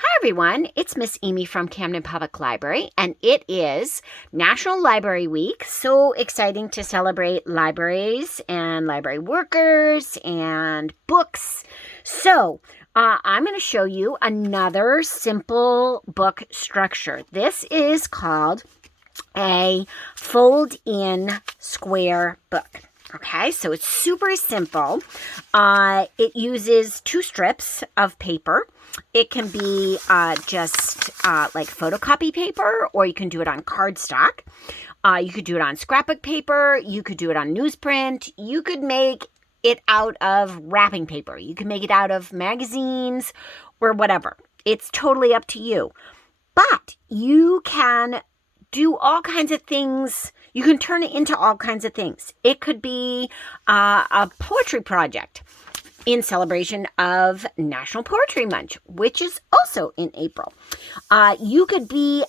Hi everyone, it's Miss Amy from Camden Public Library, and it is National Library Week. So exciting to celebrate libraries and library workers and books. So I'm going to show you another simple book structure. This is called a fold-in square book. Okay, so it's super simple. It uses 2 strips of paper. It can be just like photocopy paper, or you can do it on cardstock. You could do it on scrapbook paper. You could do it on newsprint. You could make it out of wrapping paper. You can make it out of magazines or whatever. It's totally up to you. But you can do all kinds of things. You can turn it into all kinds of things. It could be a poetry project in celebration of National Poetry Month, which is also in April. You could do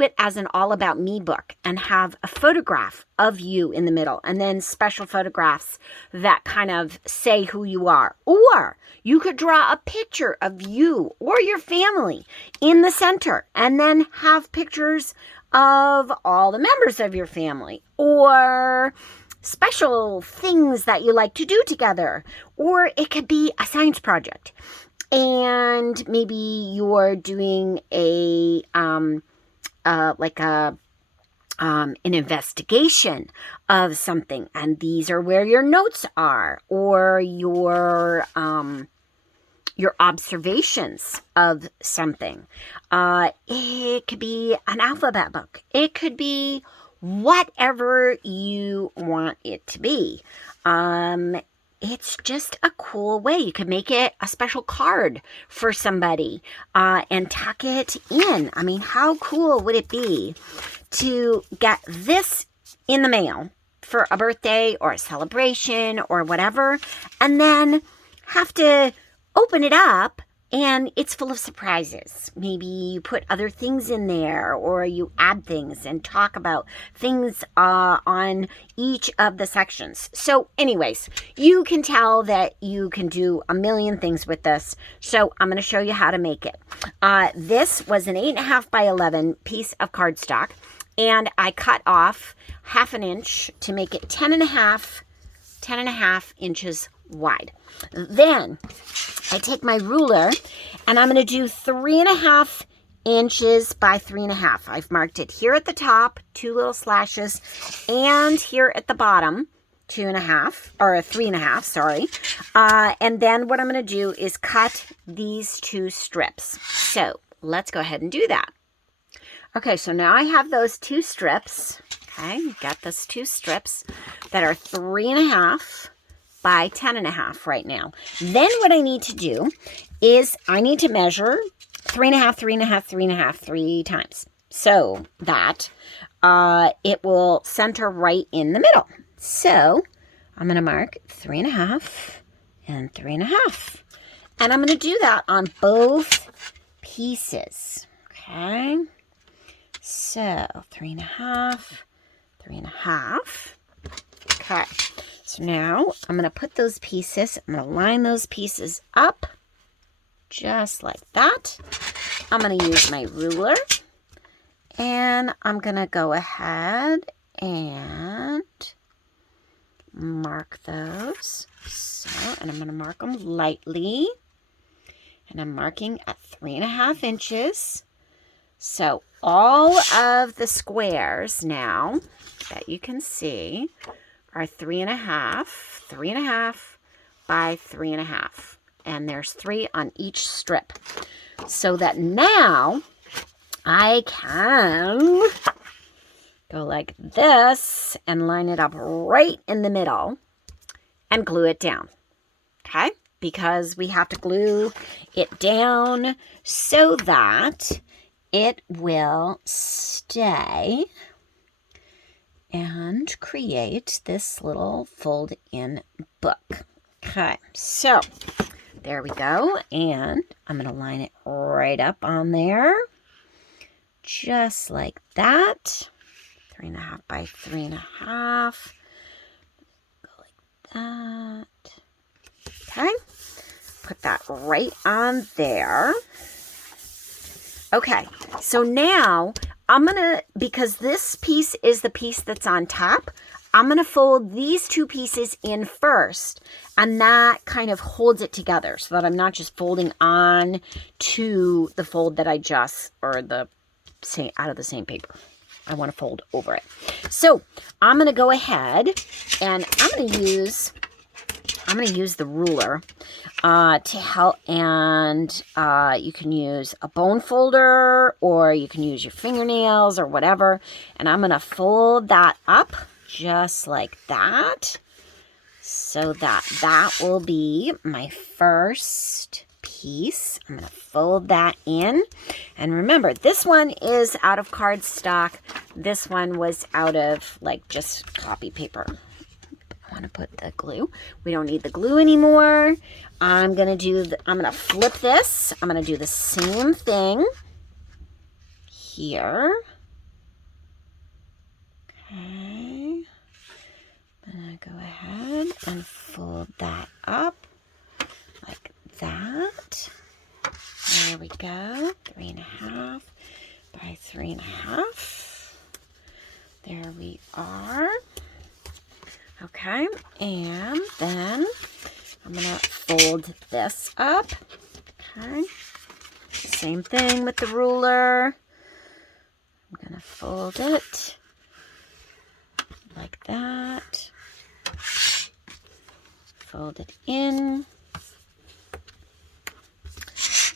it as an all about me book and have a photograph of you in the middle, and then special photographs that kind of say who you are. Or you could draw a picture of you or your family in the center, and then have pictures of all the members of your family, or special things that you like to do together. Or it could be a science project, and maybe you're doing an investigation of something, and these are where your notes are, or your observations of something. It could be an alphabet book. It could be whatever you want it to be. It's just a cool way. You could make it a special card for somebody and tuck it in. I mean, how cool would it be to get this in the mail for a birthday or a celebration or whatever, and then have to open it up and it's full of surprises. Maybe you put other things in there, or you add things and talk about things on each of the sections. So anyways, you can tell that you can do a million things with this. So I'm going to show you how to make it. This was an 8.5 by 11 piece of cardstock, and I cut off 1/2 inch to make it 10.5 inches wide. Then I take my ruler and I'm going to do 3.5 inches by 3.5. I've marked it here at the top, 2 little slashes, and here at the bottom, 2.5 or 3.5, sorry. And then what I'm going to do is cut these 2 strips. So let's go ahead and do that. Okay, so now I have those 2 strips. Okay, got those 2 strips that are 3.5 by 10.5 right now. Then what I need to do is I need to measure 3.5, 3.5, 3.5 3 times, so that it will center right in the middle. So I'm going to mark 3.5 and 3.5, and I'm going to do that on both pieces. Okay, so 3.5, 3.5. Okay. So now I'm going to put those pieces, I'm going to line those pieces up just like that. I'm going to use my ruler, and I'm going to go ahead and mark those. So, and I'm going to mark them lightly, and I'm marking at 3.5 inches. So all of the squares now that you can see are 3.5 by 3.5. And there's 3 on each strip. So that now I can go like this and line it up right in the middle and glue it down. Okay? Because we have to glue it down so that it will stay and create this little fold-in book. Okay, so there we go, and I'm going to line it right up on there, just like that. 3.5 by 3.5. Go like that. Okay, put that right on there. Okay, so now I'm gonna, because this piece is the piece that's on top, I'm gonna fold these two pieces in first, and that kind of holds it together so that I'm not just folding on to the fold that I just, or the same, out of the same paper. I want to fold over it. So I'm gonna go ahead and I'm gonna use the ruler to help, and you can use a bone folder or you can use your fingernails or whatever, and I'm gonna fold that up just like that so that will be my first piece. I'm gonna fold that in, and remember, this one is out of cardstock. This one was out of like just copy paper. I want to put the glue. We don't need the glue anymore. I'm gonna flip this. I'm gonna do the same thing here. Okay. I'm gonna go ahead and fold that up like that. There we go. 3.5 by 3.5. There we are. Okay, and then I'm gonna fold this up. Okay, same thing with the ruler. I'm gonna fold it like that. Fold it in.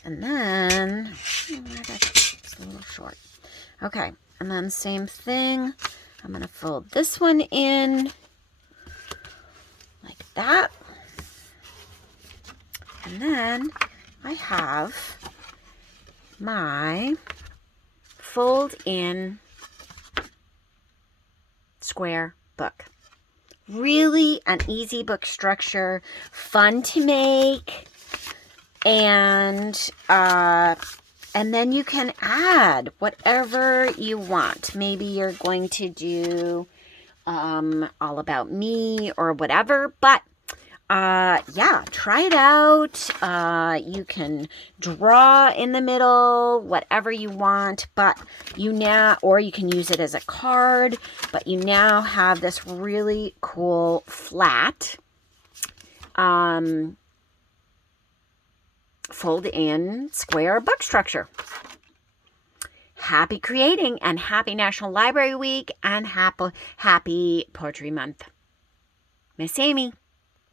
And then, that's a little short. Okay, and then same thing. I'm gonna fold this one in like that. And then I have my fold in square book. Really an easy book structure, fun to make, and then you can add whatever you want. Maybe you're going to do all about me or whatever, but yeah, try it out. You can draw in the middle, whatever you want, but or you can use it as a card, but you now have this really cool flat, fold in square book structure. Happy creating, and happy National Library Week, and happy Poetry Month. Miss Amy.